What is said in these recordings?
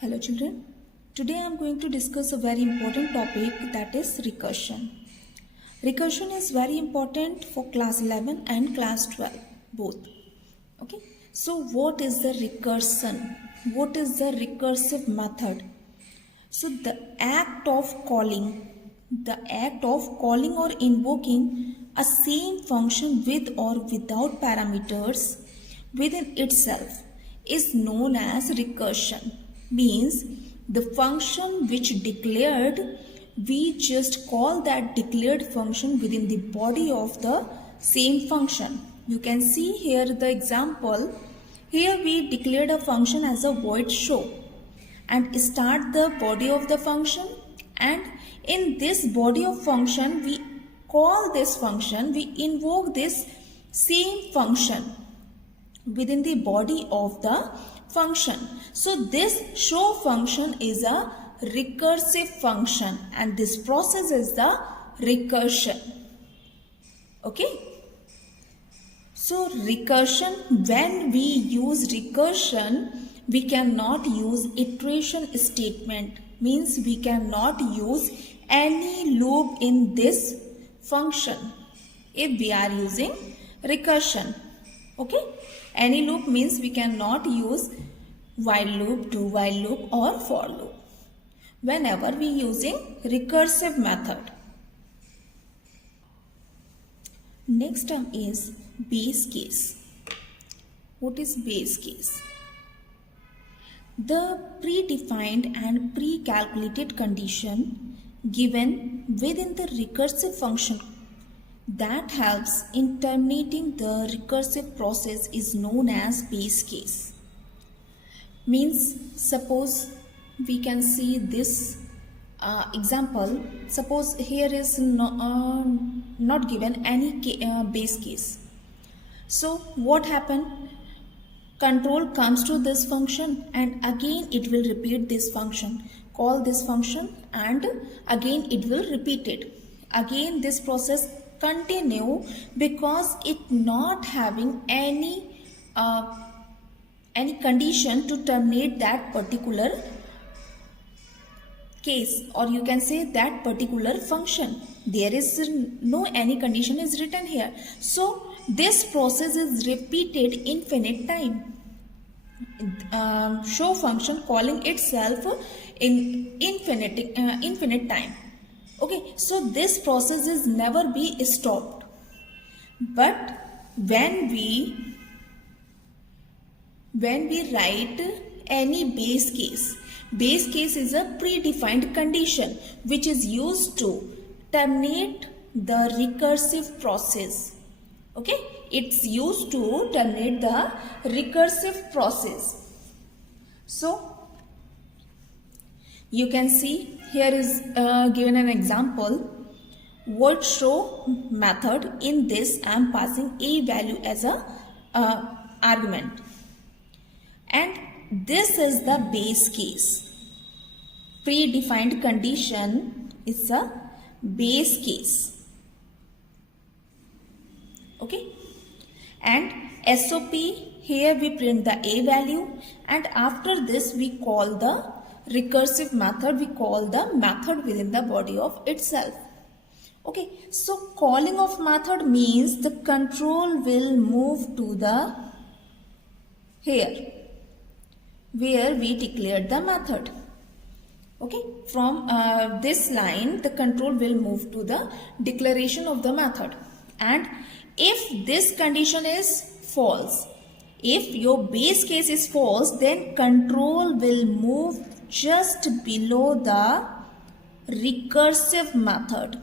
Hello children. Today I am going to discuss a very important topic, that is recursion. Recursion is very important for class 11 and class 12 both. Okay. So what is the recursion? What is the recursive method? So the act of calling or invoking a same function with or without parameters within itself is known as recursion. Means the function which declared, we just call that declared function within the body of the same function. You can see here the example. Here we declared a function as a void show and start the body of the function, and in this body of function we call this function, we invoke this same function within the body of the function. So this show function is a recursive function and this process is the recursion. Okay. So recursion, when we use recursion, we cannot use iteration statement. Means we cannot use any loop in this function if we are using recursion. Okay. Any loop means we cannot use while loop, do while loop or for loop whenever we using recursive method. Next term is base case. What is base case? The predefined and pre-calculated condition given within the recursive function that helps in terminating the recursive process is known as base case. Means suppose we can see this example. Suppose here is not given any base case. So what happened? Control comes to this function and again it will repeat this function. Call this function and again it will repeat it. Again this process continue because it not having any condition to terminate that particular case, or you can say that particular function. There is no any condition is written here. So this process is repeated infinite time. Show function calling itself in infinite time. Okay, so this process is never be stopped. But when we write any base case is a predefined condition which is used to terminate the recursive process. Okay, it's used to terminate the recursive process. So you can see here is given an example. Void show method. In this I am passing a value as a argument, and this is the base case. Predefined condition is a base case. Okay, and SOP, here we print the a value and after this we call the recursive method, we call the method within the body of itself. Okay, so calling of method means the control will move to the here where we declared the method. Okay, from this line the control will move to the declaration of the method, and if this condition is false, if your base case is false, then control will move just below the recursive method.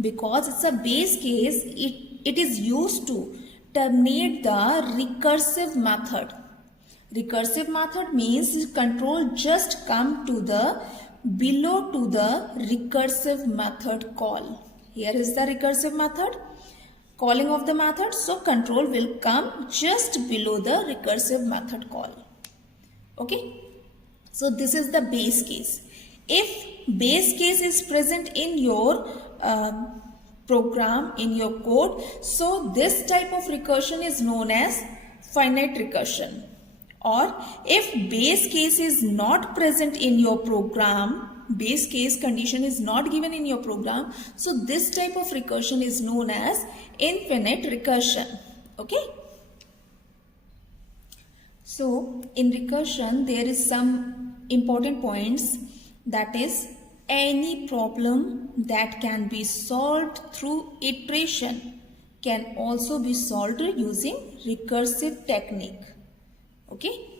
Because it's a base case, it is used to terminate the recursive method. Recursive method means control just come to the below to the recursive method call. Here is the recursive method, calling of the method, so control will come just below the recursive method call. Okay, so this is the base case. If base case is present in your program, in your code, so this type of recursion is known as finite recursion, or if base case is not present in your program, base case condition is not given in your program, so this type of recursion is known as infinite recursion. Okay, so in recursion there is some important points, that is any problem that can be solved through iteration can also be solved using recursive technique. Okay,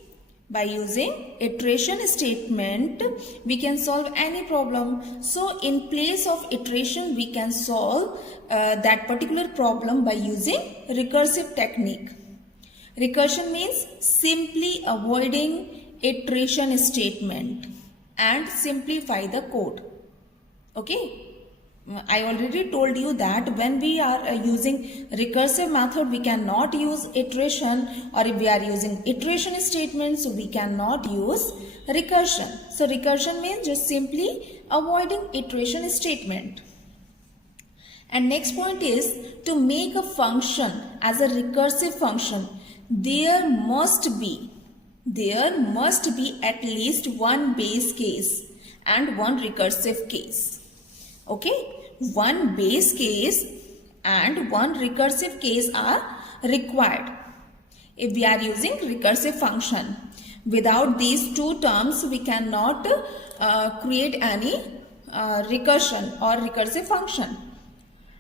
by using iteration statement we can solve any problem. So in place of iteration we can solve that particular problem by using recursive technique. Recursion means simply avoiding iteration statement and simplify the code. Okay, I already told you that when we are using recursive method we cannot use iteration, or if we are using iteration statements we cannot use recursion. So recursion means just simply avoiding iteration statement. And next point is, to make a function as a recursive function there must be at least one base case and one recursive case. Okay, one base case and one recursive case are required if we are using recursive function. Without these two terms we cannot create any recursion or recursive function.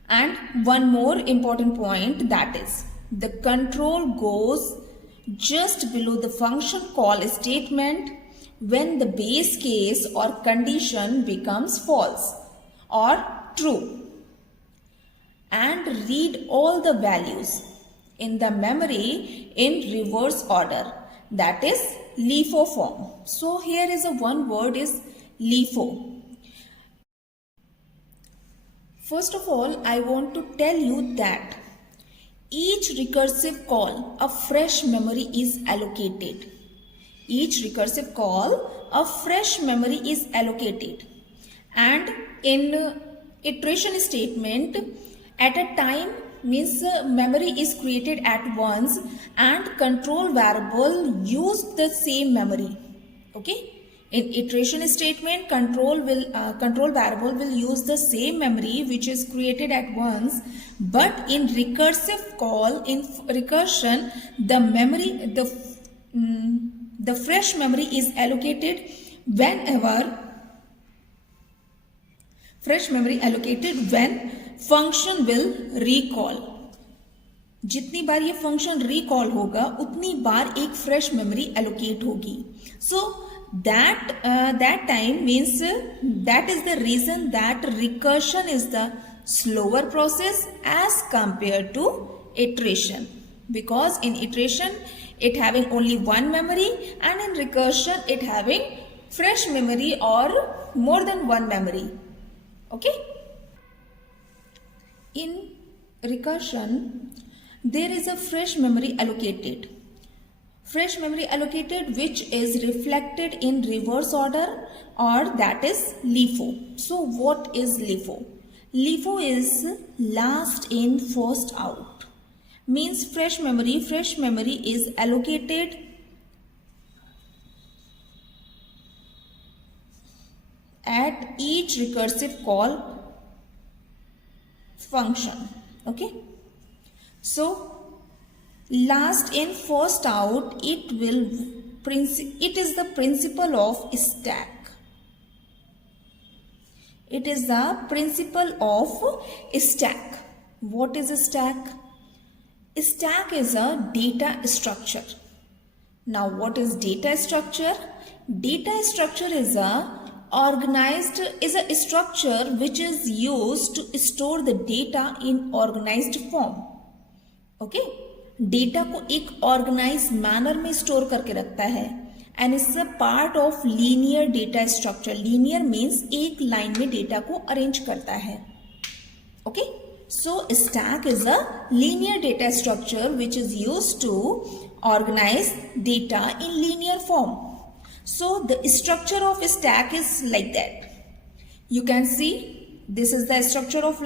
And one more important point, that is the control goes just below the function call statement when the base case or condition becomes false or true, and read all the values in the memory in reverse order, that is LIFO form. So here is a one word is LIFO. First of all, I want to tell you that each recursive call a fresh memory is allocated. Each recursive call a fresh memory is allocated, and in iteration statement at a time means memory is created at once and control variable use the same memory. Okay, in iteration statement control variable will use the same memory which is created at once, but in recursive call, in recursion, the fresh memory is allocated whenever when function will recall. जितनी बार ये function recall होगा उतनी बार एक fresh memory allocate होगी. सो that time means that is the reason that recursion is the slower process as compared to iteration, because in iteration it having only one memory and in recursion it having fresh memory or more than one memory. Okay, in recursion there is a fresh memory allocated which is reflected in reverse order, or that is LIFO. So what is LIFO? LIFO is last in first out, means fresh memory is allocated at each recursive call function. Okay, so last in first out, it is the principle of stack. It is the principle of stack. What is a stack? Stack is a data structure. Now what is data structure? Data structure is a structure which is used to store the data in organized form. Okay, data को एक organize manner में store करके रखता है and it's a part of linear data structure. Linear means एक line में data को arrange करता है. Okay, so stack is a linear data structure which is used to organize data in linear form. So the structure of stack is like that. You can see this is the structure of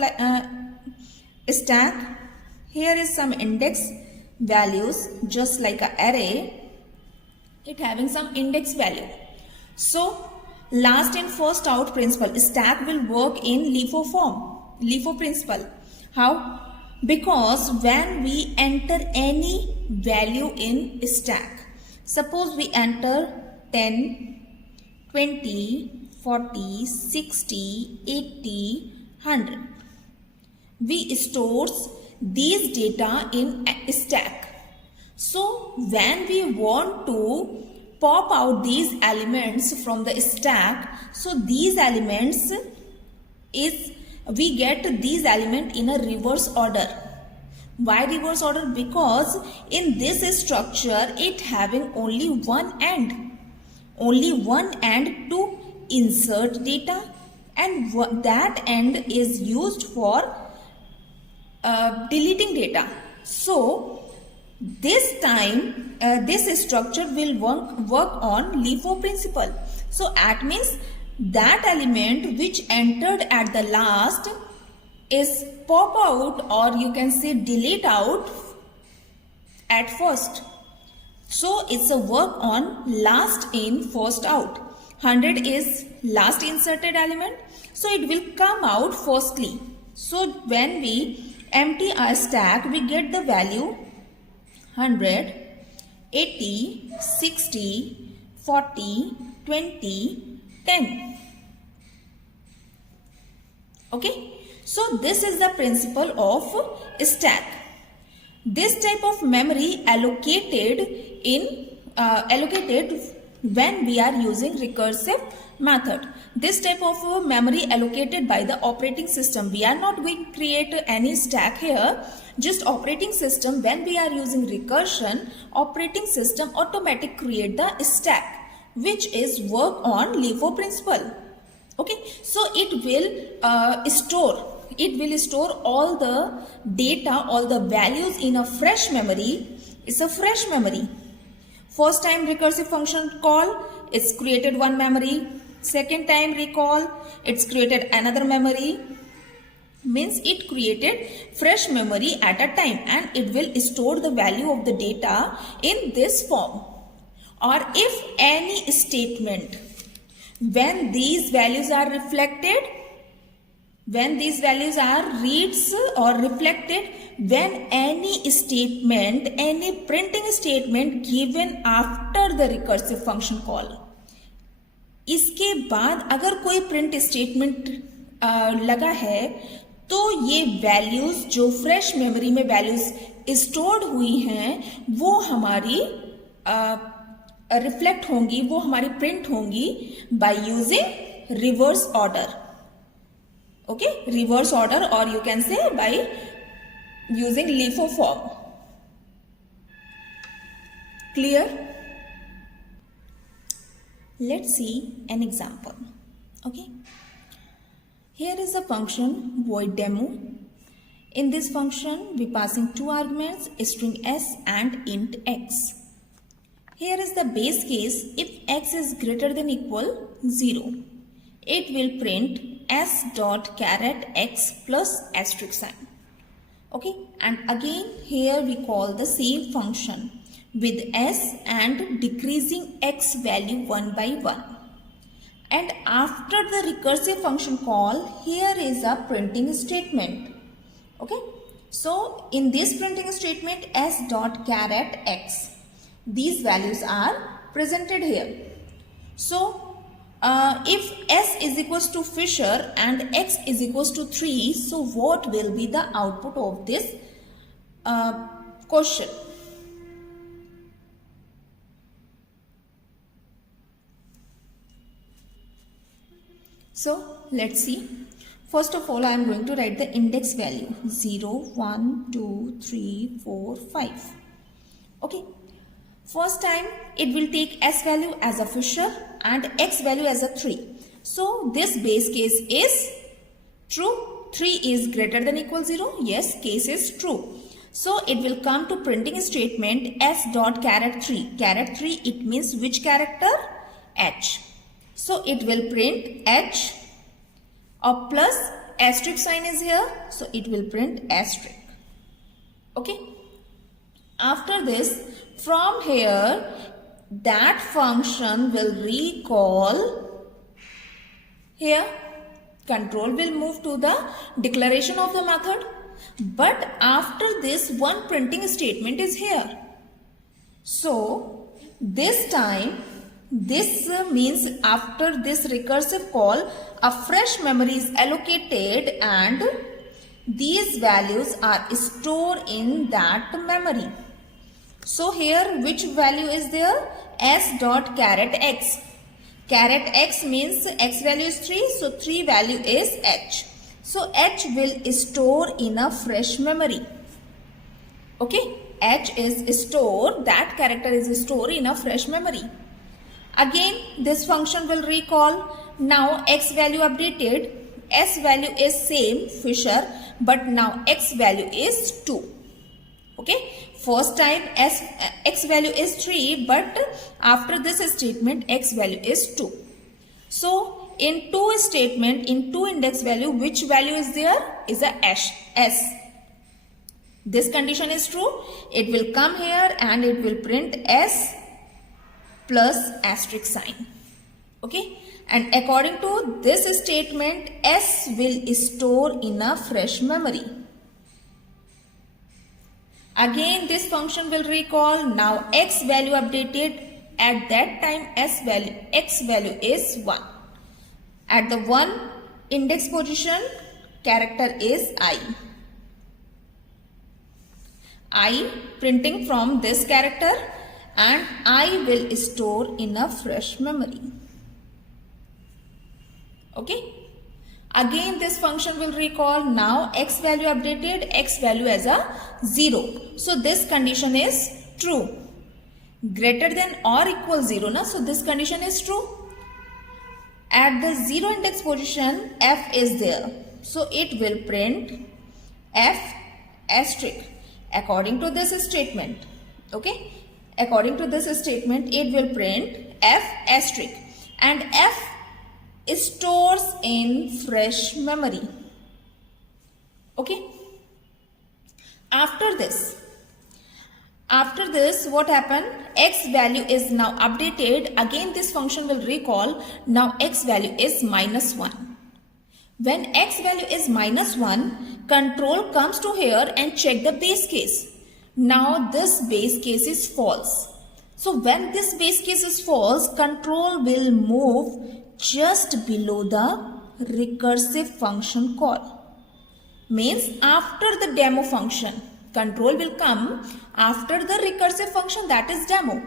stack. Here is some index values just like an array, it having some index value. So last in first out principle, stack will work in LIFO form, LIFO principle. How? Because when we enter any value in stack, suppose we enter 10, 20, 40, 60, 80, 100. We stores these data in a stack. So when we want to pop out these elements from the stack, so these elements is, we get these elements in a reverse order. Why reverse order? Because in this structure it having only one end to insert data, and that end is used for deleting data. So this time this structure will work on LIFO principle. So that means that element which entered at the last is pop out, or you can say delete out at first. So it's a work on last in first out. 100 is last inserted element, so it will come out firstly. So when we empty our stack, we get the value 100, 80, 60, 40, 20, 10. Okay, so this is the principle of stack. This type of memory allocated when we are using recursive method. This type of memory allocated by the operating system. We are not going to create any stack here. Just operating system, when we are using recursion, operating system automatically create the stack, which is work on LIFO principle. Okay, so it will store all the data, all the values in a fresh memory. It's a fresh memory. First time recursive function call, it's created one memory. Second time recall, it's created another memory. Means it created fresh memory at a time, and it will store the value of the data in this form. Or if any statement, when these values are reflected, when these values are reads or reflected, when any statement, any printing statement given after the recursive function call, इसके बाद अगर कोई print statement लगा है, तो ये values जो fresh memory में वैल्यूज स्टोर्ड हुई हैं, वो हमारी रिफ्लेक्ट होंगी, वो हमारी प्रिंट होंगी by using reverse order. Okay, reverse order, or you can say by using LIFO form. Clear? Let's see an example. Okay, here is a function void demo. In this function we passing two arguments, string s and int x. Here is the base case. If x is greater than equal 0, it will print s dot caret x plus asterisk sign. Okay, and again here we call the same function with s and decreasing x value one by one. And after the recursive function call, here is a printing statement. Okay, so in this printing statement, s dot caret x, these values are presented here. So if s is equals to Fisher and x is equals to 3, so what will be the output of this question? So let's see. First of all, I am going to write the index value 0, 1, 2, 3, 4, 5. Okay. First time it will take s value as a Fisher and x value as a 3. So this base case is true. 3 is greater than equal 0. Yes, case is true. So it will come to printing statement s dot caret 3. Caret 3, it means which character? H. So it will print H. A plus asterisk sign is here. So it will print asterisk. Okay. After this, from here, that function will recall here. Control will move to the declaration of the method. But after this, one printing statement is here. So this time, this means after this recursive call, a fresh memory is allocated and these values are stored in that memory. So here which value is there? S dot caret x. Caret x means x value is 3, so 3 value is h. So h will store in a fresh memory. Okay, h is stored, that character is stored in a fresh memory. Again, this function will recall. Now x value updated, s value is same Fisher, but now x value is 2. Okay, first time x value is 3, but after this statement x value is 2. So in 2 statement, in 2 index value, which value is there? Is a s. This condition is true. It will come here and it will print s plus asterisk sign. Okay, and according to this statement, s will store in a fresh memory. Again, this function will recall. Now x value updated. At that time, x value is 1. At the 1 index position, character is I printing from this character, and I will store in a fresh memory. Okay. Again, this function will recall. Now x value updated, x value as a 0. So this condition is true. Greater than or equal 0, na? So this condition is true. At the 0 index position, f is there. So it will print f asterisk according to this statement. Okay. According to this statement, it will print f asterisk, and f stores in fresh memory. Okay. After this, what happened? X value is now updated. Again, this function will recall. Now x value is -1. When x value is -1, control comes to here and check the base case. Now this base case is false. So when this base case is false, control will move just below the recursive function call. Means after the demo function, control will come after the recursive function, that is demo.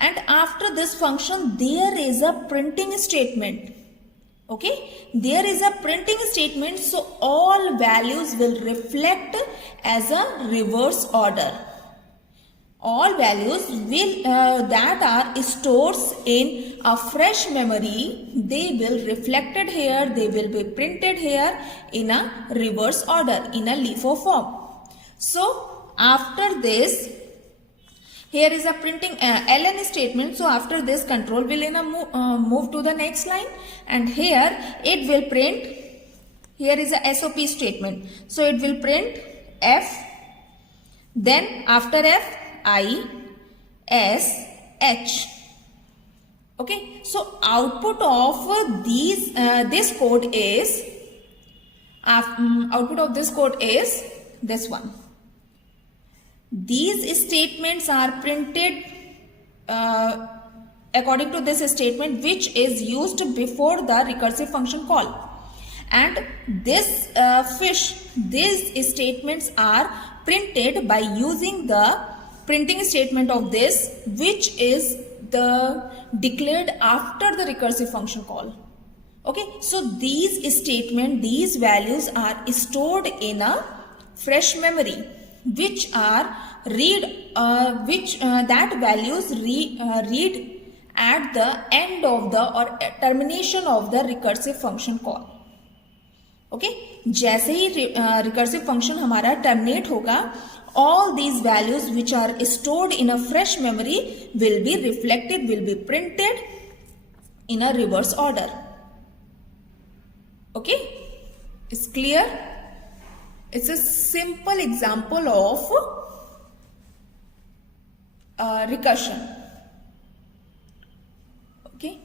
And after this function, there is a printing statement. Okay, there is a printing statement, so all values will reflect as a reverse order. All values will that are stored in a fresh memory, they will reflected here, they will be printed here in a reverse order, in a LIFO form. So after this, here is a printing ln statement. So after this, control will move to the next line, and here it will print. Here is a SOP statement. So it will print f, then after f, I, S, H. Okay. So output of these this code is output of this code is this one. These statements are printed according to this statement, which is used before the recursive function call. And this these statements are printed by using the printing statement of this, which is the declared after the recursive function call. Okay, so these statement, these values are stored in a fresh memory, which are that values read at the end of the or termination of the recursive function call. Okay, जैसे ही recursive function हमारा terminate होगा, all these values which are stored in a fresh memory will be reflected, will be printed in a reverse order. Okay, it's clear? It's a simple example of recursion. Okay.